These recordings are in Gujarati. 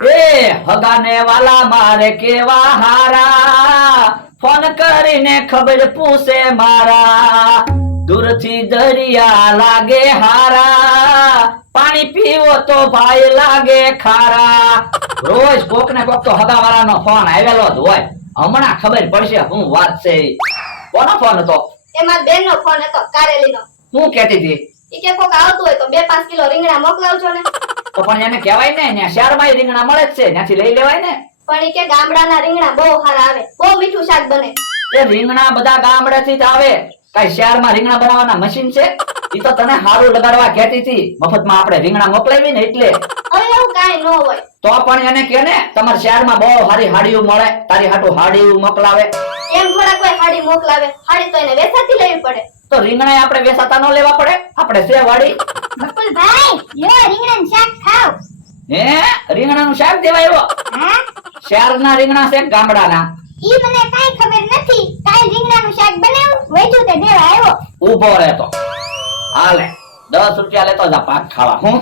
એ હગાને વાલા મારે કેવા હારા, ફોન કરીને ખબર પૂછે મારા, દૂરથી દરિયા લાગે હારા, પાણી પીવો તો ભાઈ લાગે ખારા. રોજ કોક ને કોક તો હગાવાળાનો ફોન આવેલો જ હોય. હમણાં ખબર પડશે શું વાત છે. કોનો ફોન હતો? એ મારા બેનનો ફોન હતો, કારેલીનો. શું કહેતી હતી? ઈ કે કોક આવતું હોય તો 2-5 કિલો રીંગણા મોકલાવજો ને. તો પણ એને કહેવાય ને, ત્યાં શહેરમાં રીંગણા મળે જ છે, ત્યાંથી લઈ લેવાય ને. પણ ઈ કે ગામડાના રીંગણા બહુ સારા આવે, બહુ મીઠું શાક બને. એ રીંગણા બધા ગામડેથી જ આવે, કઈ શહેરમાં રીંગણા બનાવવાના મશીન છે? ઈ તો તને હારું લગાડવા કહેતી હતી, મફતમાં આપણે રીંગણા મોકલાવી ને એટલે. હવે એવું કાંઈ ન હોય. તો પણ એને કે ને, તમારા શહેરમાં બહુ સારી હાડીઓ મળે, તારી હાટુ હાડીઓ મોકલાવે. એમ થોડા કોઈ હાડી મોકલાવે, હાડી તો એને વેચાતી લેવી પડે. તો રીંગણા આપણે વેચાતા ન લેવા પડે, આપણે છે વાડી. બકુલભાઈ, લ્યો રીંગણાનું શાક ખાવ. હે, રીંગણાનું શાક દેવા આવ્યો? હા, શહેરના રીંગણા છે ગામડાના? ઈ મને કાંઈ ખબર નથી. કાલ રીંગણાનું શાક બનાવું, વેચું તે દેવા આવ્યો. ઊભો રહેતો. હાલે 10 રૂપિયા લેતો જા પાક ખાવા. હું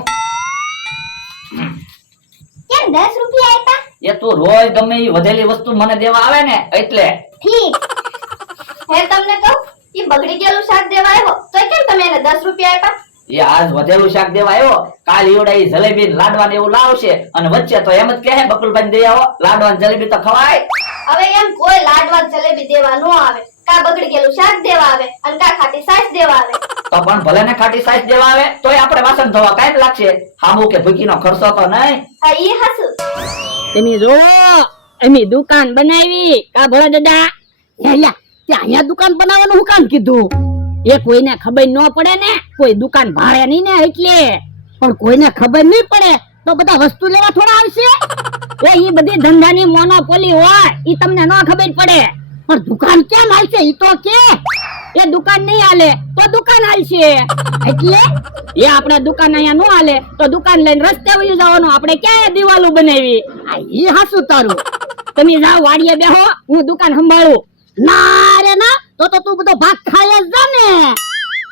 કેમ 10 રૂપિયા આપ્યા? એ તું રોજ ગમે ઈ વધેલી વસ્તુ મને દેવા આવે ને એટલે. ઠીક. હે તમને કહું, ઈ બગડી ગયેલું શાક દેવા આવ્યો, તો કેમ તમે એને 10 રૂપિયા આપ્યા? એ આજ વધેલું શાક દેવા આવ્યો, કાલ ઈવડા ઈ જલેબી લાડવા ને એવું લાવશે, અને વચ્ચે તો એમ જ કહે બકુલભાઈ દઈ આવો, લાડવા ને જલેબી તો ખવાય. હવે એમ કોઈ લાડવા જલેબી દેવા ન આવે, કા બગડી ગયેલું શાક દેવા આવે, અને કા ખાટી છાશ દેવા આવે. તો પણ ભલે ને ખાટી છાશ દેવા આવે તોય આપણે વાસણ ધોવા કાઈ લાગશે. હામુ કે ભૂકીનો ખર્ચો તો નહીં. હા, ઈ હાસુ. તમે જોવો, અમે દુકાન બનાવી કા ભોળા દાદા? હેલા તે અહીંયા દુકાન બનાવવાનું હું કામ કીધું? એ કોઈને ખબર ન પડે ને, કોઈ દુકાન ભાડે નહીં ને એટલે. પણ કોઈને ખબર નહીં પડે તો બધા વસ્તુ લેવા થોડા આવશે? એ ઈ બધી ધંધાની મોનોપોલી હોય, ઈ તમને ન ખબર પડે. પણ દુકાન કેમ હાલશે ઈ તો કે. એ દુકાન નહીં હાલે તો દુકાન હાલશે. એટલે એ આપણે દુકાન અહીંયા ન હાલે તો દુકાન લઈને રસ્તે વયું જવાનું, આપણે ક્યાં દિવાલો બનાવી? આ ઈ હાસુ તારું. તમે જાઓ વાડીએ બેહો, હું દુકાન સંભાળું. ના રે ના, તો તું બધો ભાગ ખાઈ જ જા ને.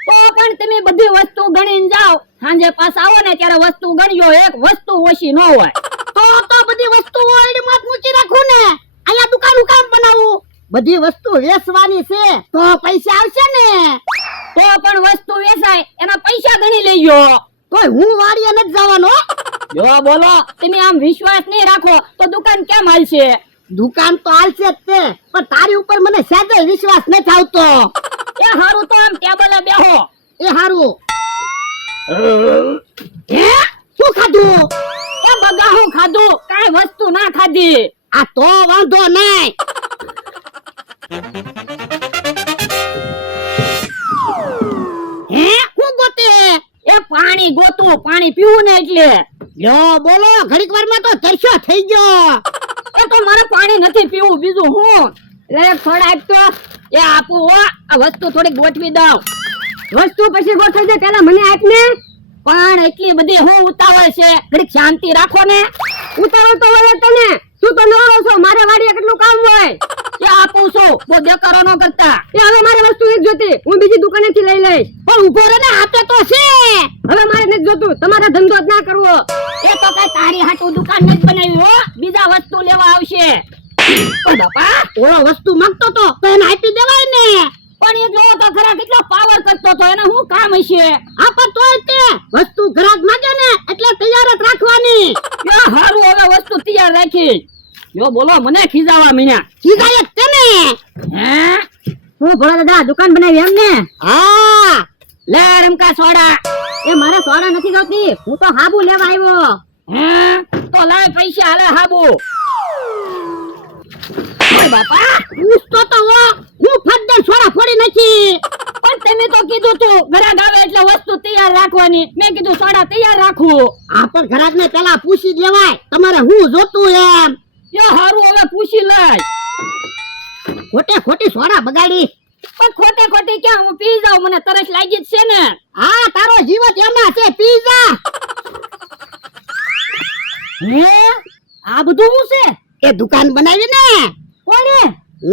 તો પણ તમે બધી વસ્તુ ગણીને જાઓ, સાંજે પાછા આવો ને ત્યારે વસ્તુ ગણ્યો, એક વસ્તુ ઓછી ન હોય. તો બધી વસ્તુ ઓલરેડી માથ મૂકી રાખું ને, અહીંયા દુકાન કામ બનાવું. બધી વસ્તુ વેચવાની છે તો પૈસા આવશે ને. તો પણ વસ્તુ વેચાય એના પૈસા ગણી લેજો. તો હું વાડીએ નથી જવાનો. જો બોલો, તમે આમ વિશ્વાસ નહીં રાખો તો દુકાન કેમ હાલશે? દુકાન તો હાલશે જ તે, પણ તારી ઉપર મને સહેજે વિશ્વાસ નથી આવતો. એ હારું તો આમ ટેબલે બેહો. એ હારું. હે શું ખાધું? એ બગાહું ખાધું, કાઈ વસ્તુ ના ખાધી. આ તો વાંધો નહીં. હે હું ગોતે? એ પાણી ગોતું, પાણી પીવું ને એટલે. લ્યો બોલો, ઘડીક વારમાં તો તરસ્યો થઈ ગયો. એ તો મારે પાણી નથી પીવું, બીજું હું. લે થોડા આપતો. એ આપું હો, આ વસ્તુ થોડીક ગોઠવી દઉં. વસ્તુ પછી ગોઠવજે, પેલા મને આપ ને. પણ એટલી બધી હું ઉતાવળ છે, ઘડીક શાંતિ રાખો ને. ઉતાવળ તો હોય તને, તું તો નવરો છો, મારે વાડીએ કેટલું કામ હોય. એ આપું છું, બહુ દેકારો ન કરતા. એ હવે મારે વસ્તુ નથી જોતી, હું બીજી દુકાનેથી લઈ લઈશ. પણ ઉભો રહે ને, આપે તો છે. હવે મારે નથી જોતું, તમારે ધંધો જ ના કરવો. એ તો કઈ તારી હાટુ દુકાન નથી બનાવી હો, બીજા વસ્તુ લેવા આવશે. પણ બાપા, ઓળો વસ્તુ માંગતો તો એને આપી દેવાય ને. પણ એ જોવો તો ખરા કેટલો પાવર કરતો તો, એને શું કામ હશે? આ પણ તોય તે વસ્તુ ગ્રાહક માંગે ને એટલે તૈયાર જ રાખવાની. એ હારું, હવે વસ્તુ તૈયાર રાખી. યો બોલો, મને ખીજાવા મીના. ખીજાય જ તેને. હે હું ભોળા દાદા દુકાન બનાવી એમ ને? હા. લે રમકા સોડા. એ મારે સોડા નથી જોતી, હું તો હાબુ લેવા આવ્યો. હે તો લાય પૈસા, હાલે હાબુ. ઓય બાપા, પૂછતો તો હું ફદ્દન સોડા ફોડી નાખી. પણ તમે તો કીધું તું ઘરાક આવે એટલે વસ્તુ તૈયાર રાખવાની. મેં કીધું સોડા તૈયાર રાખું. આ પણ ઘરાક ને પેલા પૂછી દેવાય તમારે હું જોતું એમ. એ હારું, હવે પૂછી લઈ. ખોટે ખોટી સોડા બગાડી. પણ ખોટે ખોટી ક્યાં, હું પી જાઉં, મને તરસ લાગી જ છે ને. હા, તારો જીવત એમાં છે, પી જા. હે આ બધું શું છે? એ દુકાન બનાવી ને. કોણે?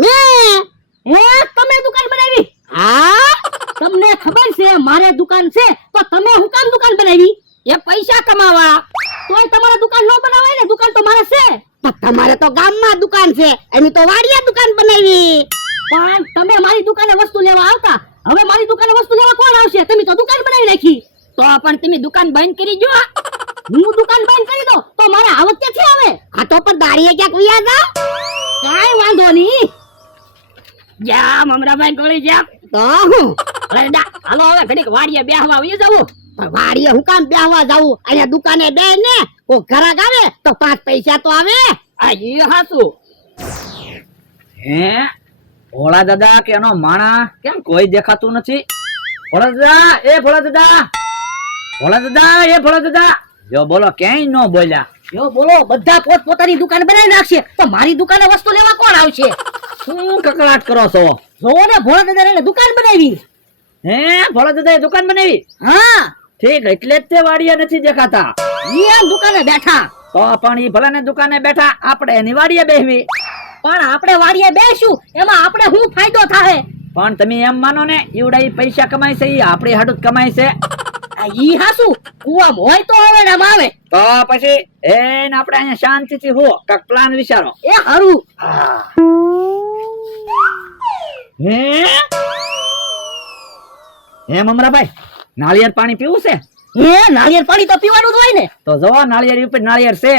મેં. હે તમે દુકાન બનાવી? હા. તમને ખબર છે મારે દુકાન છે તો તમે હું કામ દુકાન બનાવી? એ પૈસા કમાવા. તોય તમારે દુકાન ન બનાવાય ને, દુકાન તો મારે છે. પણ તમારે તો ગામમાં દુકાન છે, એમ તો વાડિયા દુકાન બનાવી. પણ તમે મારી દુકાને વસ્તુ લેવા આવતા, હવે મારી દુકાને વસ્તુ લેવા કોણ આવશે? તમે તો દુકાન બનાવી નાખી. તો પણ તમે દુકાન બંધ કરી જો. હું દુકાન બંધ કરી દઉં તો મારે આવક ક્યાંથી આવે? આ તો પણ દાડીએ ક્યાંક વ્યા જાવ. કાંઈ વાંધો નહીં. જા મમરાભાઈ ગોળી જા. તો હું અરે દા હાલો હવે ઘડીક વાડીએ બેહવા આવી જવું. પણ વાડીએ હું કામ બેહવા જાવું? અહીંયા દુકાને બે ને કોઈ ઘરાક આવે તો 5 પૈસા તો આવે. આ ઈ હાસુ. હે ભોળા દાદા કે એનો માણા કેમ કોઈ દેખાતું નથી? ભોળા દાદા, એ ભોળા દાદા, ભોળા દાદા, એ ભોળા દાદા. જો બોલો ક્યાંય ન બોલ્યા. જો બોલો, બધા પોતપોતાની દુકાન બનાવી નાખશે તો મારી દુકાને વસ્તુ લેવા કોણ આવશે? શું કકળાટ કરો છો? જોવો ને ભોળા દાદા દુકાન બનાવી. હે ભોળા દાદા દુકાન બનાવી? હા ઠીક, એટલે જ તે વાડીએ નથી દેખાતા. ઈ આમ દુકાને બેઠા. તો પણ ઈ ભલે ને દુકાને બેઠા, આપણે એની વાડીએ બેહવી. પણ આપણે વાડીએ બેસું એમાં આપણે શું ફાયદો થાય? પણ તમે એમ માનો ને ઈવડા ઈ પૈસા કમાય છે, ઈ આપણી હાટું જ કમાય છે. આ ઈ હાસુ કુવામ હોય તો આવે ને આમ આવે. તો પછી એને આપણે અહીંયા શાંતિથી હો કાક પ્લાન વિચારો. એ હારું. હે મમરાભાઈ, નાળિયેર પાણી પીવું છે? હે નાળિયેર પાણી તો પીવાનું જ હોય ને. તો જો નાળિયેર ઉપર નાળિયેર છે.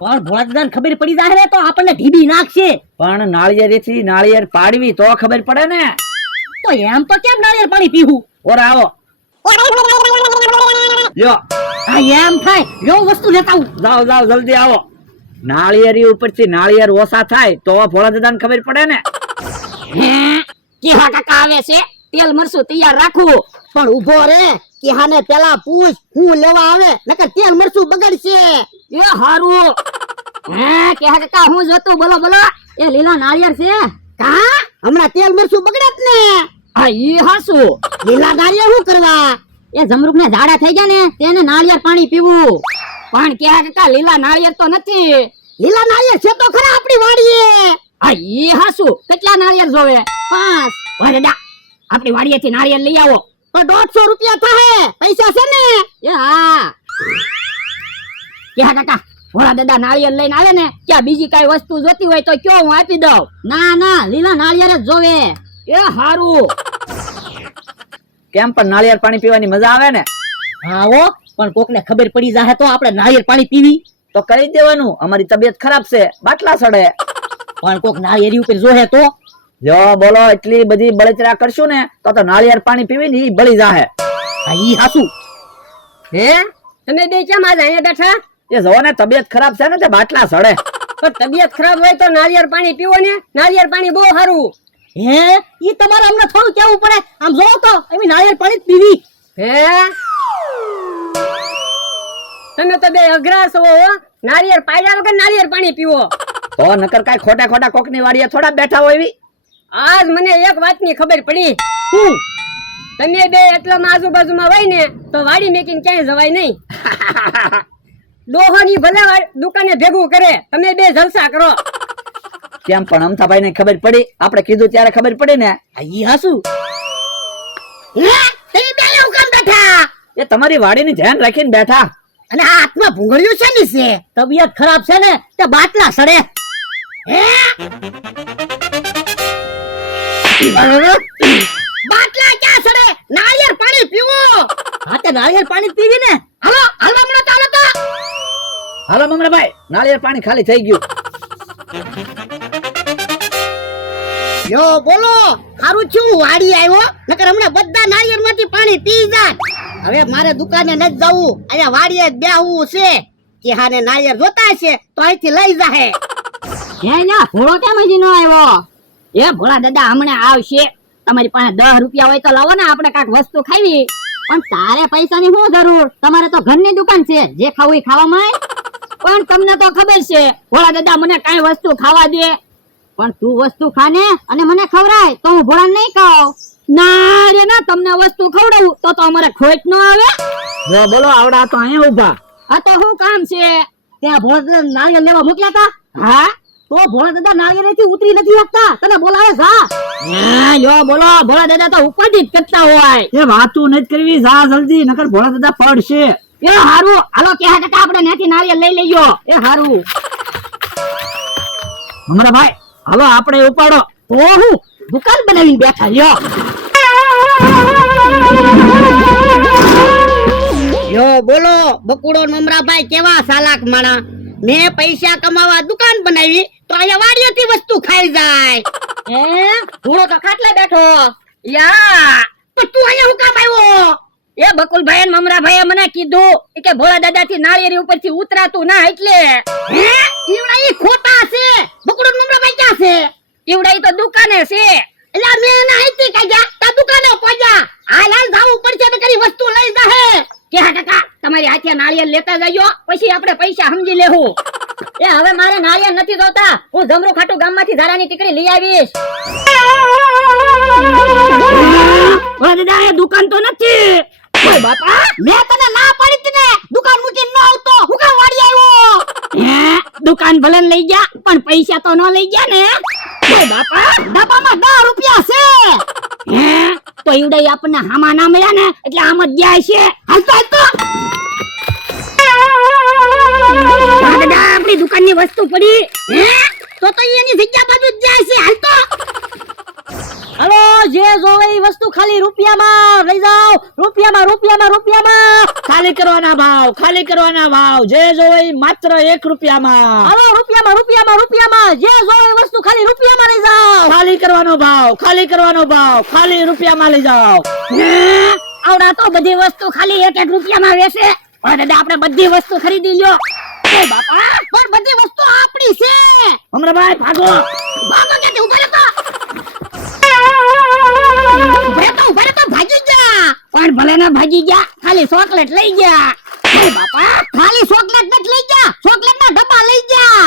પણ ભોળાદાદાને ખબર પડી જાય ને તો આપણને ઢીબી નાખશે. પણ નાળિયેરથી નાળિયેર પાડવી તો ખબર પડે ને. તો એમ તો કેમ નાળિયેર પાણી પીવું? ઓરે આવો. લ્યો આ એમ થાય. લ્યો વસ્તુ લેતા આવું. જાઓ જાઓ જલ્દી આવો. નાળિયેરી ઉપરથી નાળિયેર ઓછા થાય તો ભોળા દાદાને ખબર પડે ને. હે કેહા કાકા આવે છે, તેલ મરસું તૈયાર રાખવું. પણ ઉભો રે, કેહાને પેલા પૂછ હું લેવા આવે, નકર તેલ મરસું બગડશે. એ હારું. હે કેહા કાકા હું જોતું? બોલો બોલો. એ લીલા નાળિયેર છે કા? હમણાં તેલ મરસું બગડે જ ને. આ ઈ હાસુ. લીલા નાળિયેર શું કરવા? એ જમરૂખ ને ઝાડા થઈ ગયા ને તેને નાળિયેર પાણી પીવું. પણ કેહા કાકા લીલા નાળિયેર તો નથી. લીલા નાળિયેર છે તો ખરા આપણી વાડીએ. આ ઈ હાસુ. કેટલા નાળિયેર જોવે? 5. ઓય દાદા આપણી વાડીએથી નાળિયેર લઈ આવો. પણ 150 રૂપિયા થાય. પૈસા છે ને? એ હા. કેહા કાકા ભોળા દાદા નાળિયેર લઈને આવે ને ક્યાં બીજી કઈ વસ્તુ જોતી હોય તો કયો હું આપી દઉં. ના ના લીલા નાળિયેર જ જોવે. એ હારું. કેમ પણ નાળિયેર પાણી પીવાની મજા આવે ને? હા હો, પણ કોકને ખબર પડી જાય તો આપણે નાળિયેર પાણી પીવી તો કહી દેવાનું અમારી તબિયત ખરાબ છે, બાટલા સડે. પણ કોક નાળિયેરી ઉપર જોહે તો? જો બોલો એટલી બધી બળતરા કરશું ને તો નાળિયેર પાણી પીવી ને ઈ બળી જાહે. ઈ હાસુ. હે તમે બે કેમ આજ અહીંયા બેઠા? એ જો ને તબિયત ખરાબ છે ને તે બાટલા સડે. પણ તબિયત ખરાબ હોય તો નાળિયેર પાણી પીવો ને. નાળિયેર પાણી બહુ સારું. હે ઈ તમારે અમને થોડું કેવું પડે. આમ જોવો તો એમ નાળિયેર પાણી જ પીવી. હે તમે તો બે અઘરા છો. નાળિયેર પાડ્યા વગર નાળિયેર પાણી પીવો તો નકર કાઈ ખોટા ખોટા કોકની વાડીએ થોડા બેઠા હોય એવી. આજ મને એક વાતની ખબર પડી. હું તમે બે એટલામાં આજુબાજુમાં હોય ને તો વાડી મેકીને ક્યાંય જવાય નહીં. ડોહોની ભલે દુકાને ભેગું કરે, તમે બે જલસા કરો. કેમ પણ અમથાભાઈ ને ખબર પડી? આપણે કીધું ત્યારે ખબર પડી ને. ઈ હાસુ. હે તમે બે એવું કામ બેઠા? એ તમારી વાડીની ધ્યાન રાખીને બેઠા. અને આ હાથમાં ભૂંગળિયું છે ને છે? તબિયત ખરાબ છે ને તે બાટલા સડે. હે બાટલા ક્યાં સડે? નાળિયેર પાણી પીવો. હા તે નાળિયેર પાણી પીવી ને. હાલો હાલો મને ચાલો તો. હાલો મમરાભાઈ, નાળિયેર પાણી ખાલી થઈ ગયું. યો બોલો, હારું છું વાડી આવ્યો, નકર હમણાં બધા નાળિયેર માંથી પાણી પી જાય. હવે મારે દુકાને ન જવું, અહીંયા વાડીએ જ બેહવું છે. કેહાને નાળિયેર જોતા છે તો અહીંથી લઈ જાહે. હે ના ભોળો કેમ હજી ન આવ્યો? એ ભોળા દાદા હમણાં આવશે. તમારી પાસે 10 રૂપિયા હોય તો લાવો ને, આપણે કાંઈક વસ્તુ ખાવી. પણ તારે પૈસાની શું જરૂર? તમારે તો ઘરની દુકાન છે, જે ખાવું એ ખાવા મળે. પણ તમને તો ખબર છે ભોળા દાદા મને કાંઈ વસ્તુ ખાવા દે. પણ તું વસ્તુ ખાને અને મને ખવરાય તો હું ભોળા નહીં ખાવ. ના રે ના, તમને વસ્તુ ખવડાવું તો અમારે ખોટ ન આવે. જો બોલો આવડા તો અહીંયા ઉભા. આ તો શું કામ છે? ત્યાં ભોળા દાદા નાળિયેર લેવા મોકલ્યા હતા. હા તો ભોળા દાદા નાળિયેરથી ઉતરી નથી શકતા, તને બોલાવે જા. હા જો બોલો, ભોળા દાદા તો ઉપાધિ જ કરતા હોય. એ વાતું નથી કરવી, જા જલ્દી, નકર ભોળા દાદા પડશે. એ હારું હાલો કે કાકા આપણે ત્યાંથી નારિયેળ લઈ લઈયો એ હારું હમણાં ભાઈ હાલો આપણે ઉપાડો ઓ હું દુકાન બનાવી બેઠા લ્યો યો બોલો બકુડો મમરાભાઈ કેવા સાલાક માણા મેં પૈસા કમાવા દુકાન બનાવી તો અહીંયા વાડીએથી વસ્તુ ખાઈ જાય ધૂળો તો ખાટલે બેઠો યા તો તું અહીંયા હું કામ આવ્યો એ બકુલભાઈ અને મમરાભાઈએ મને કીધું કે ભોળા દાદાથી નાળિયેરી ઉપરથી ઉતરાતું ના એટલે હે ઈવડા ઈ ખોટા છે બકુડો મમરાભાઈ ક્યાં છે ઈવડા ઈ તો દુકાને છે એટલે મેં એને આઈતી કાઢ્યા તા દુકાને પહોંચ્યા હાલ હાલ જાવું પડશે તો કરી વસ્તુ લઈ જાહે કે હા કાકા તમારી હાથે નાળિયેર લેતા જાજો પછી આપણે પૈસા સમજી લેવું એ હવે મારે નાળિયેર નથી જોતા હું જમરૂ ખાટું ગામમાંથી ધારાની ટીકડી લઈ આવીશ ઓય દાદા એ દુકાન તો નથી ઓય બાપા મેં તને ના પાડી તી ને દુકાન મૂકીને ન આવતો હું કામ વાડી આવ્યો હે દુકાન ભલે લઈ ગયા પણ પૈસા તો ન લઈ ગયા ને ઓય બાપા ડબ્બામાં 10 રૂપિયા છે હે તો ઈવડે આપણને હામા ના મળ્યા ને એટલે આમ જ જાય છે હાલતો દાદા આપણી દુકાનની વસ્તુ પડી હે તો એની જગ્યા બાજુ જ જાય છે હાલતો હલો જે જોવે ઈ વસ્તુ ખાલી રૂપિયામાં લઈ જાઓ રૂપિયામાં ખાલી કરવાના ભાવ જે જોવે ઈ માત્ર 1 રૂપિયામાં હલો રૂપિયામાં જે જોવે ઈ વસ્તુ ખાલી રૂપિયામાં લઈ જાઓ ખાલી કરવાનો ભાવ ખાલી રૂપિયામાં લઈ જાઓ આવડા તો બધી વસ્તુ ખાલી 1 રૂપિયામાં વેચે ઓય દાદા આપણે બધી વસ્તુ ખરીદી લ્યો એ બાપા પણ બધી વસ્તુ આપણી છે હમણાં ભાઈ ભાગો ક્યાંથી ઉભા રહેતો ભાગી જા પણ ભલે ના ભાગી જા ખાલી ચોકલેટ લઈ જા એ બાપા ખાલી ચોકલેટ નથી લઈ જા ચોકલેટ ના ડબ્બા લઈ જા